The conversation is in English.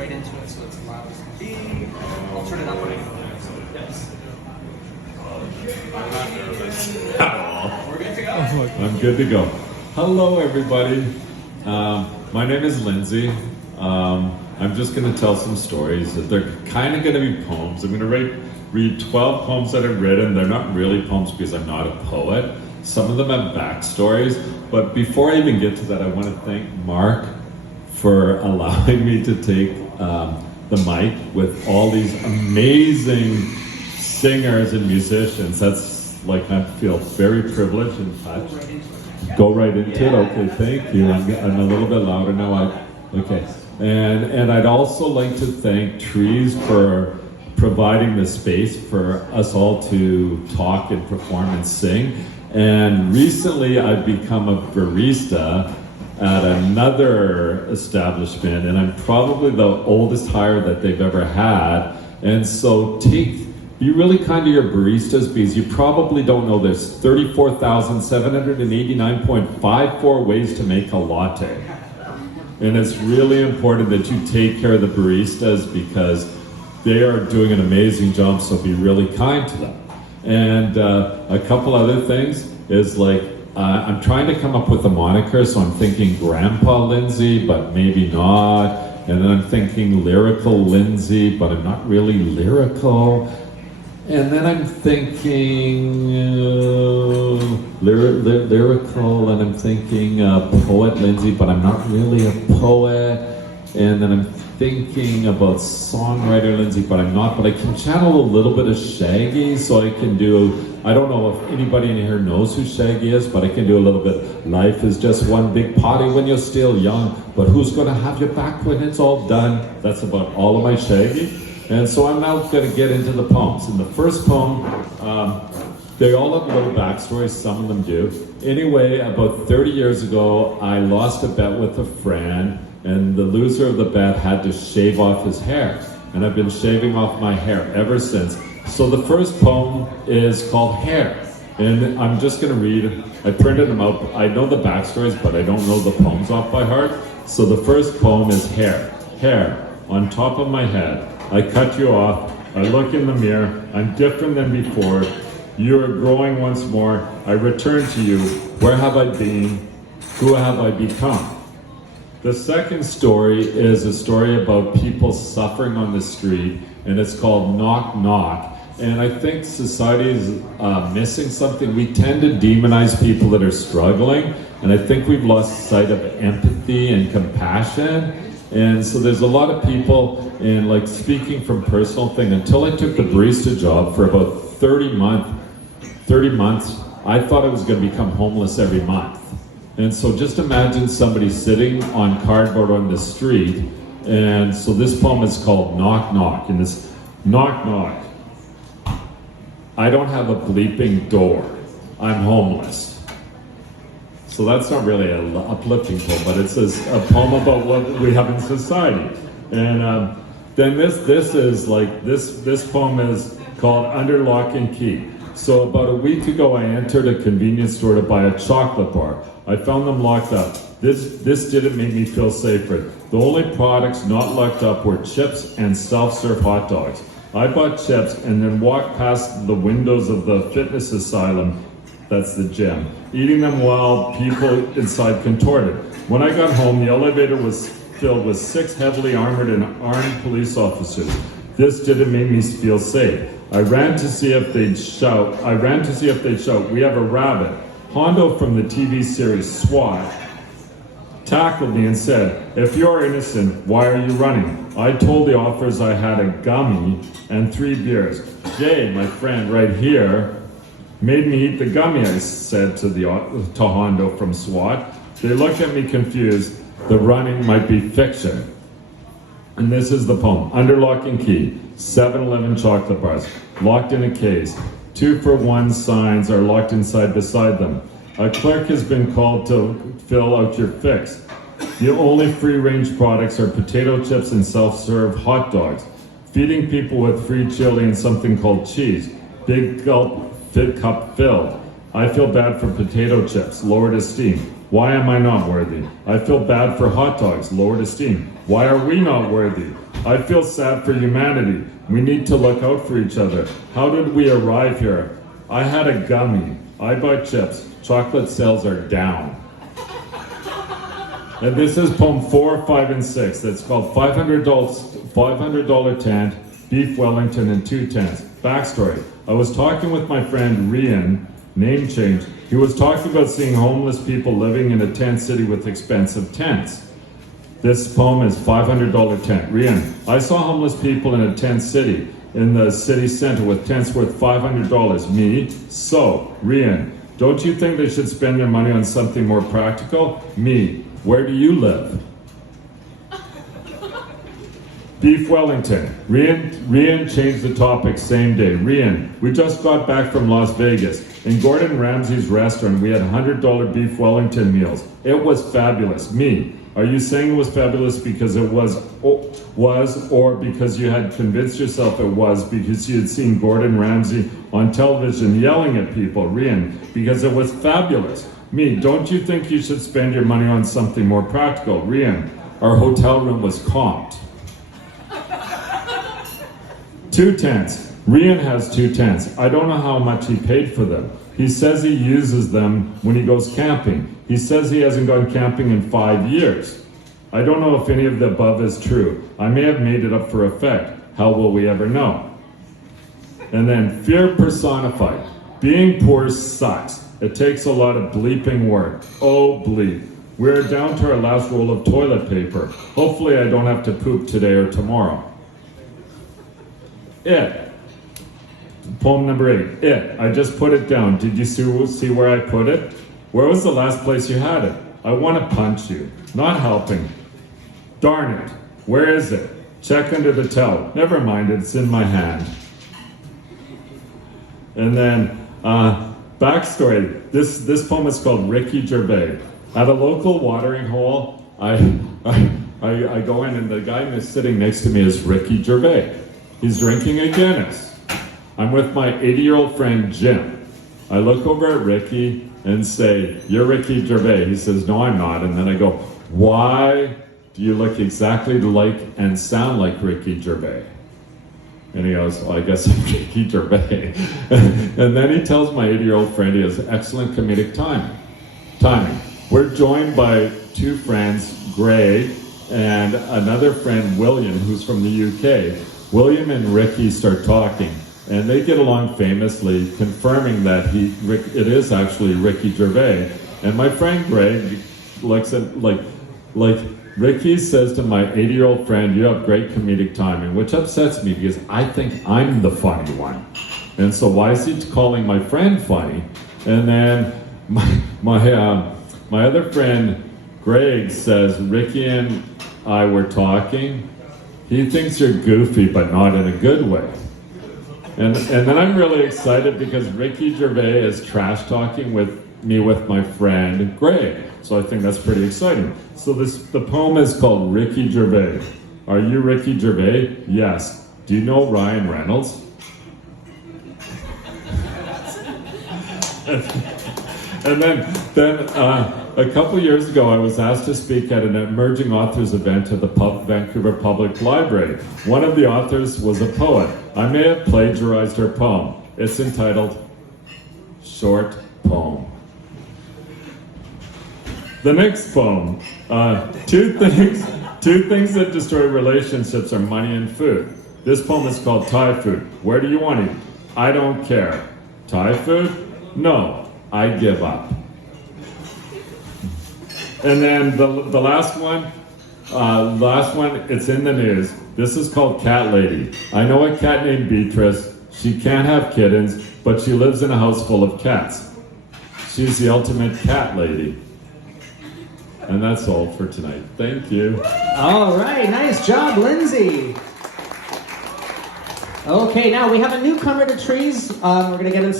right into it so it's loud as can be. I'll turn it up when I go there. So yes. I'm not nervous at all. We're good to go. I'm good to go. Hello, everybody. My name is Lindsay. I'm just going to tell some stories. They're kind of going to be poems. I'm going to read 12 poems that I've written. They're not really poems because I'm not a poet. Some of them have backstories. But before I even get to that, I want to thank Mark for allowing me to take the mic with all these amazing singers and musicians. That's like, I feel very privileged and touched. Go right into it. Okay, thank you. I'm a little bit louder now. Okay. And I'd also like to thank Trees for providing the space for us all to talk and perform and sing. And recently I've become a barista at another establishment, and I'm probably the oldest hire that they've ever had. And so be really kind to your baristas, because you probably don't know there's 34,789.54 ways to make a latte. And it's really important that you take care of the baristas because they are doing an amazing job, so be really kind to them. And a couple other things is like, I'm trying to come up with a moniker, so I'm thinking Grandpa Lindsay, but maybe not. And then I'm thinking Lyrical Lindsay, but I'm not really lyrical. And then I'm thinking lyrical, and I'm thinking Poet Lindsay, but I'm not really a poet. And then I'm thinking about Songwriter Lindsay, but I'm not. But I can channel a little bit of Shaggy, so I can do, I don't know if anybody in here knows who Shaggy is, but I can do a little bit. Life is just one big party when you're still young, but who's gonna have your back when it's all done? That's about all of my Shaggy. And so I'm now going to get into the poems. In the first poem, they all have little backstories, some of them do. Anyway, about 30 years ago, I lost a bet with a friend, and the loser of the bet had to shave off his hair. And I've been shaving off my hair ever since. So the first poem is called Hair. And I'm just going to read, I printed them out. I know the backstories, but I don't know the poems off by heart. So the first poem is Hair. Hair, on top of my head. I cut you off, I look in the mirror, I'm different than before. You are growing once more, I return to you. Where have I been? Who have I become? The second story is a story about people suffering on the street, and it's called Knock Knock. And I think society is missing something. We tend to demonize people that are struggling, and I think we've lost sight of empathy and compassion. And so there's a lot of people, and like speaking from personal thing, until I took the barista job for about 30 months, I thought I was going to become homeless every month. And so just imagine somebody sitting on cardboard on the street. And so this poem is called Knock Knock. And this knock knock. I don't have a bleeping door. I'm homeless. So that's not really an uplifting poem, but it's a poem about what we have in society. And then this poem is called Under Lock and Key. So about a week ago, I entered a convenience store to buy a chocolate bar. I found them locked up. This didn't make me feel safer. The only products not locked up were chips and self-serve hot dogs. I bought chips and then walked past the windows of the fitness asylum. That's the gym. Eating them while people inside contorted. When I got home, the elevator was filled with 6 heavily armored and armed police officers. This didn't make me feel safe. I ran to see if they'd shout. We have a rabbit. Hondo from the TV series SWAT tackled me and said, if you're innocent, why are you running? I told the officers I had a gummy and 3 beers. Jay, my friend right here, made me eat the gummy, I said to Hondo from SWAT. They looked at me confused. The running might be fiction. And this is the poem. Under lock and key. 7-Eleven chocolate bars. Locked in a case. 2-for-1 signs are locked inside beside them. A clerk has been called to fill out your fix. The only free-range products are potato chips and self-serve hot dogs. Feeding people with free chili and something called cheese. Big gulp, fit cup filled. I feel bad for potato chips, lowered esteem. Why am I not worthy? I feel bad for hot dogs, lowered esteem. Why are we not worthy? I feel sad for humanity. We need to look out for each other. How did we arrive here? I had a gummy. I buy chips. Chocolate sales are down. And this is poem 4, 5, and 6. It's called $500 tent, beef Wellington, and 2 tents. Backstory. I was talking with my friend Rian, name change. He was talking about seeing homeless people living in a tent city with expensive tents. This poem is $500 tent. Rian, I saw homeless people in a tent city in the city center with tents worth $500. Me? So, Rian, don't you think they should spend their money on something more practical? Me, where do you live? Beef Wellington. Rian changed the topic same day. Rian, we just got back from Las Vegas. In Gordon Ramsay's restaurant, we had $100 beef Wellington meals. It was fabulous. Me, are you saying it was fabulous because it was or because you had convinced yourself it was because you had seen Gordon Ramsay on television yelling at people? Rian, because it was fabulous. Me, don't you think you should spend your money on something more practical? Rian, our hotel room was comped. 2 tents. Rian has 2 tents. I don't know how much he paid for them. He says he uses them when he goes camping. He says he hasn't gone camping in 5 years. I don't know if any of the above is true. I may have made it up for effect. How will we ever know? And then fear personified. Being poor sucks. It takes a lot of bleeping work. Oh, bleep. We're down to our last roll of toilet paper. Hopefully I don't have to poop today or tomorrow. It. Poem number 8. It. I just put it down. Did you see where I put it? Where was the last place you had it? I want to punch you. Not helping. Darn it. Where is it? Check under the towel. Never mind, it's in my hand. And then, backstory. This poem is called Ricky Gervais. At a local watering hole, I go in and the guy who's sitting next to me is Ricky Gervais. He's drinking a Guinness. I'm with my 80-year-old friend Jim. I look over at Ricky and say, "You're Ricky Gervais." He says, "No, I'm not." And then I go, "Why do you look exactly like and sound like Ricky Gervais?" And he goes, "Well, I guess I'm Ricky Gervais." And then he tells my 80-year-old friend he has excellent comedic timing. We're joined by 2 friends, Greg and another friend, William, who's from the UK. William and Ricky start talking, and they get along famously, confirming that it is actually Ricky Gervais. And my friend Greg looks at, like Ricky says to my 80-year-old friend, "You have great comedic timing," which upsets me because I think I'm the funny one. And so why is he calling my friend funny? And then my other friend, Greg, says, "Ricky and I were talking. He thinks you're goofy, but not in a good way." And then I'm really excited because Ricky Gervais is trash talking with my friend Greg. So I think that's pretty exciting. So the poem is called Ricky Gervais. Are you Ricky Gervais? Yes. Do you know Ryan Reynolds? And then a couple years ago, I was asked to speak at an emerging authors event at the Vancouver Public Library. One of the authors was a poet. I may have plagiarized her poem. It's entitled Short Poem. The next poem, 2 things that destroy relationships are money and food. This poem is called Thai food. Where do you want to eat? I don't care. Thai food? No, I give up. And then the last one, it's in the news. This is called Cat Lady. I know a cat named Beatrice. She can't have kittens, but she lives in a house full of cats. She's the ultimate cat lady. And that's all for tonight. Thank you. All right, nice job, Lindsay. Okay, now we have a newcomer to Trees. We're going to get him